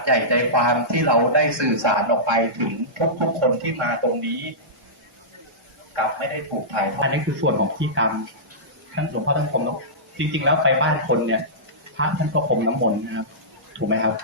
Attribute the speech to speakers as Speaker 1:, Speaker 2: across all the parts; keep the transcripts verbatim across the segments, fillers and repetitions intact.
Speaker 1: ใจใจความที่เราได้สื่อสารออกไปถึงทุกๆคนที่มาตรงนี้กลับไม่ได้ถูกถ่ายทอดอันนี้คือส่วนของพิธีกรรมท่านหลวงพ่อท่านพรมน้ำจริงๆแล้วไปบ้านคนเนี่ยพระท่านก็พรมน้ำมนต์นะครับถูกไหมครับ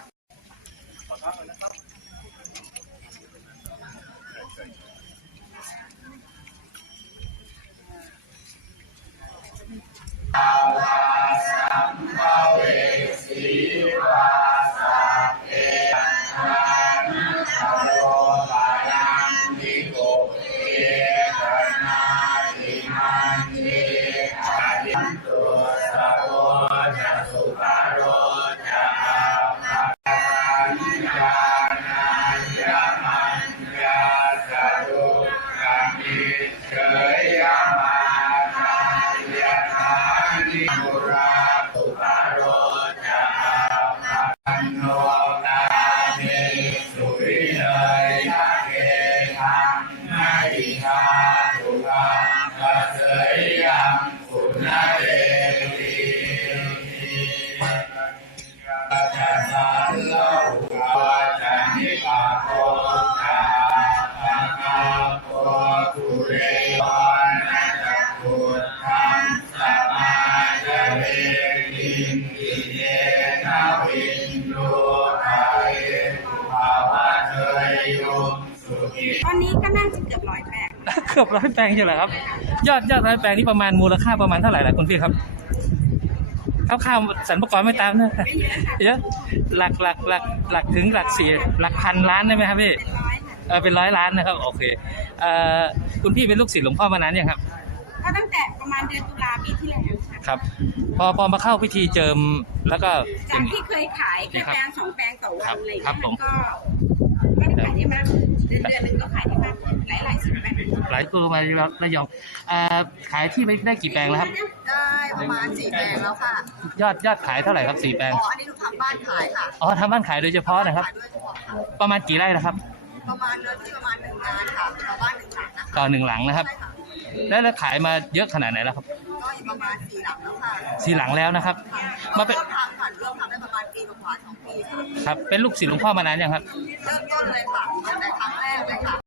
Speaker 2: ตอนนี้ก็น่าจะเกือบร้อยแปลง
Speaker 3: เกือบร้อยแปลงใช่ไหมครับยอดยอดร้อยแปลงนี่ประมาณมูลค่าประมาณเท่าไหร่ล่ะคุณพี่ครับเอาข้าวสรรพากรไม่ตามนะเยอะหลักหลักหลักหลักถึงหลักสี่หลักพันล้านได้ไหมครับพี่เออเป็นร้อยล้านนะครับโอเคเอ่อคุณพี่เป็นลูกศิษย์หลวงพ่อมานานยังครับ
Speaker 2: ก็ตั้งแต่ประมาณเดือนตุลาปีที่แล้ว
Speaker 3: ครับพอพอมาเข้าพิธีเจิมแล้วก็
Speaker 2: จากที่เคยขายแค่แปลงสองแปลงต่อวันเลย
Speaker 3: ครับผม
Speaker 2: ก็ไม่ได้ขายได้มากเดือนเดือนนึงก็ขายได้มากหลายหลายสิบแปลง
Speaker 3: หลายตัวมาระยองขายที่ไม่ได้กี่แปลงแล้วครับ
Speaker 2: ได้ประมาณสี่แปลงแล้วค่ะ
Speaker 3: ยอดยอดขายเท่าไหร่ครับสี่แปลง
Speaker 2: อ๋ออันนี้ลูกทำบ้านขายค่ะ
Speaker 3: อ๋อทำบ้านขายโดยเฉพาะนะครับประมาณกี่ไร่นะครับ
Speaker 2: ประมาณเนื้อที่ประมาณหนึ่งงานค่ะต่อบ้านหนึ่งหลังนะ
Speaker 3: ต่อหนึ่งหลังนะครับแล้วขายมาเยอะขนาดไหนแล้วครับ
Speaker 2: ก็อีกประมาณสี่หลังแล้วค่ะ
Speaker 3: สี่หลังแล้วนะครับ
Speaker 2: มาเป็นเริ่มทำค่ะเริ่มทำได้ประมาณปีกว่าสองปี
Speaker 3: ครับเป็นลูกศิษย์หลวงพ่อมานานยังครับ
Speaker 2: เริ่มต้นเลยค่ะตั้งแต่ครั้งแรกเลยค่ะ